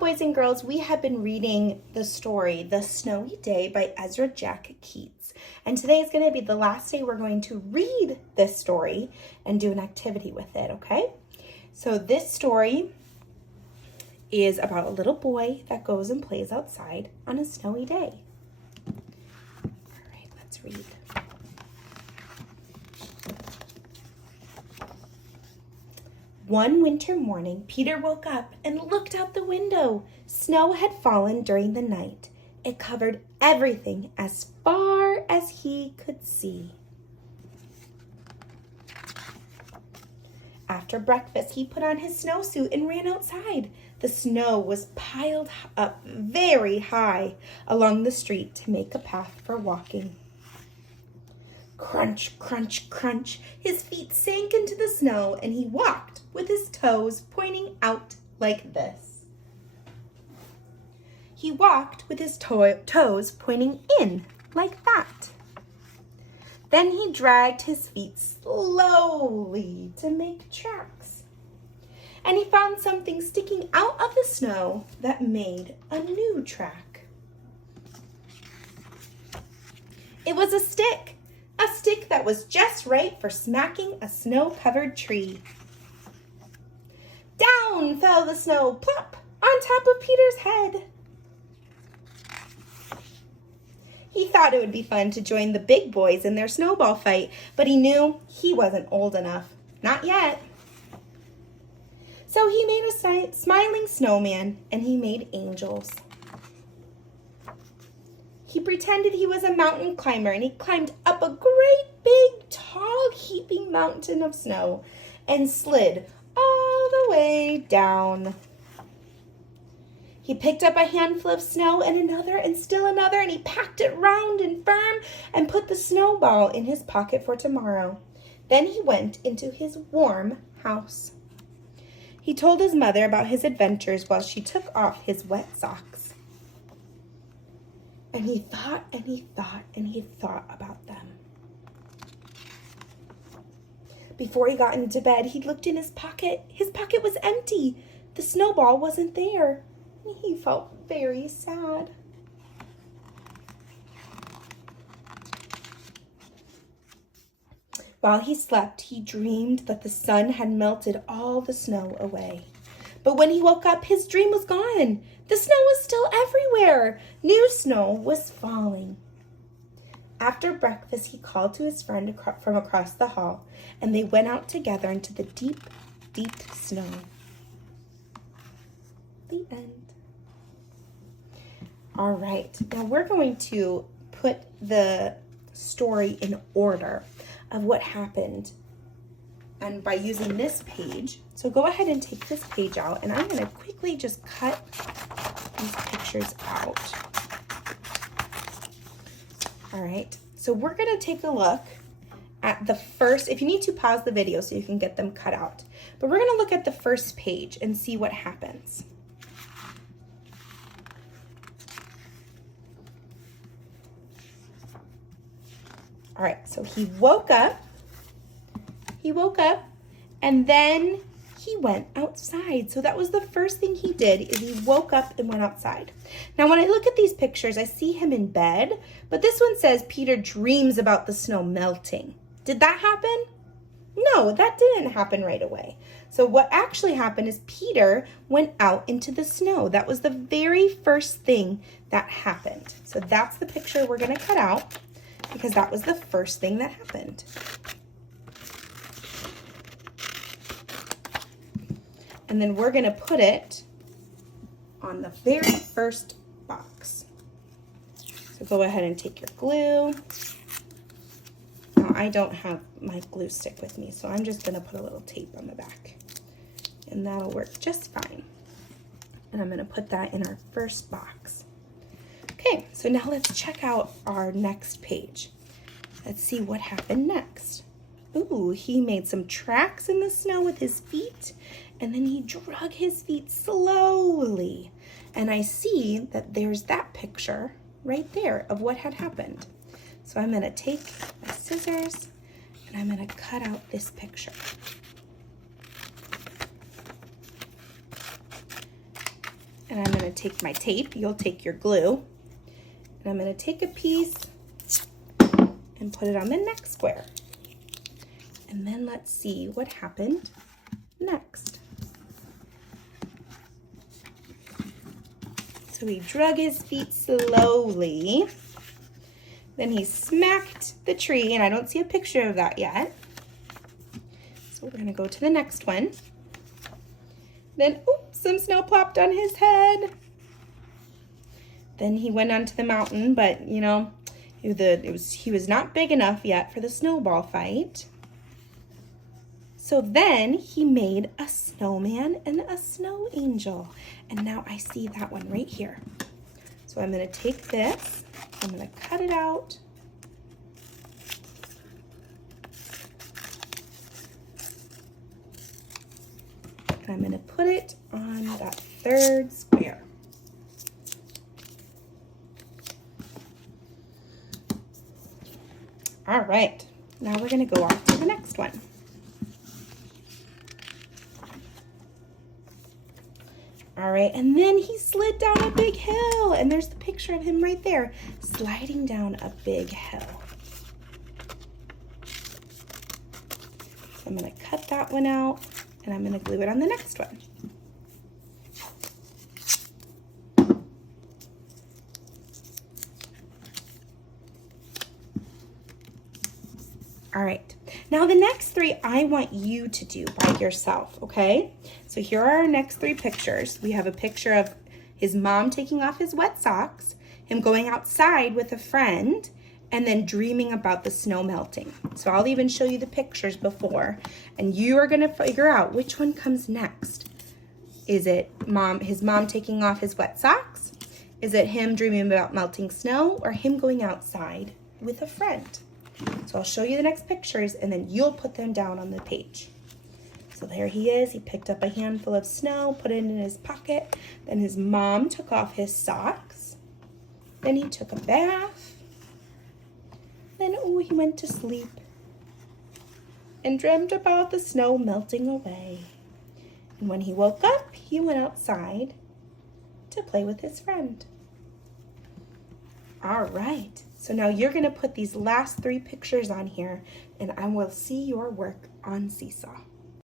boys and girls, we have been reading the story, The Snowy Day by Ezra Jack Keats. And today is going to be the last day we're going to read this story and do an activity with it, okay? So this story is about a little boy that goes and plays outside on a snowy day. All right, let's read. One winter morning, Peter woke up and looked out the window. Snow had fallen during the night. It covered everything as far as he could see. After breakfast, he put on his snowsuit and ran outside. The snow was piled up very high along the street to make a path for walking. Crunch, crunch, crunch. His feet sank into the snow and he walked with his toes pointing out like this. He walked with his toes pointing in like that. Then he dragged his feet slowly to make tracks. And he found something sticking out of the snow that made a new track. It was a stick that was just right for smacking a snow-covered tree. Down fell the snow, plop, on top of Peter's head. He thought it would be fun to join the big boys in their snowball fight, but he knew he wasn't old enough. Not yet. So he made a smiling snowman and he made angels. He pretended he was a mountain climber and he climbed up a great big tall heaping mountain of snow and slid all the way down. He picked up a handful of snow and another and still another, and he packed it round and firm and put the snowball in his pocket for tomorrow. Then he went into his warm house. He told his mother about his adventures while she took off his wet socks. And he thought and he thought and he thought about them. Before he got into bed, he looked in his pocket. His pocket was empty. The snowball wasn't there. He felt very sad. While he slept, he dreamed that the sun had melted all the snow away. But when he woke up, his dream was gone. The snow was still everywhere. New snow was falling. After breakfast, he called to his friend from across the hall, and they went out together into the deep, deep snow. The end. All right, now we're going to put the story in order of what happened, and by using this page. So go ahead and take this page out, and I'm going to quickly just cut these pictures out. All right, so we're going to take a look at the first, if you need to pause the video so you can get them cut out, but we're going to look at the first page and see what happens. All right, so he woke up, and then he went outside. So that was the first thing he did, is he woke up and went outside. Now, when I look at these pictures, I see him in bed, but this one says Peter dreams about the snow melting. Did that happen? No, that didn't happen right away. So what actually happened is Peter went out into the snow. That was the very first thing that happened. So that's the picture we're going to cut out, because that was the first thing that happened. And then we're going to put it on the very first box. So go ahead and take your glue. Now, I don't have my glue stick with me, so I'm just going to put a little tape on the back. And that'll work just fine. And I'm going to put that in our first box. Okay, so now let's check out our next page. Let's see what happened next. Ooh, he made some tracks in the snow with his feet, and then he drug his feet slowly. And I see that there's that picture right there of what had happened. So I'm going to take my scissors and I'm going to cut out this picture. And I'm gonna take my tape, you'll take your glue, and I'm gonna take a piece and put it on the next square. And then let's see what happened next. So he drug his feet slowly. Then he smacked the tree, and I don't see a picture of that yet. So we're gonna go to the next one. Then, oops, some snow plopped on his head. Then he went onto the mountain, but you know, he was not big enough yet for the snowball fight. So then he made a snowman and a snow angel. And now I see that one right here. So I'm gonna take this, I'm gonna cut it out. And I'm gonna put it on that third square. All right, now we're gonna go off to the next one. All right, and then he slid down a big hill, and there's the picture of him right there, sliding down a big hill. So I'm gonna cut that one out, and I'm gonna glue it on the next one. All right, now the next three I want you to do by yourself, okay? So here are our next three pictures. We have a picture of his mom taking off his wet socks, him going outside with a friend, and then dreaming about the snow melting. So I'll even show you the pictures before, and you are gonna figure out which one comes next. Is it his mom taking off his wet socks? Is it him dreaming about melting snow, or him going outside with a friend? So I'll show you the next pictures, and then you'll put them down on the page. So there he is. He picked up a handful of snow, put it in his pocket. Then his mom took off his socks. Then he took a bath. Then, oh, he went to sleep and dreamt about the snow melting away. And when he woke up, he went outside to play with his friend. All right. So now you're going to put these last three pictures on here, and I will see your work on Seesaw.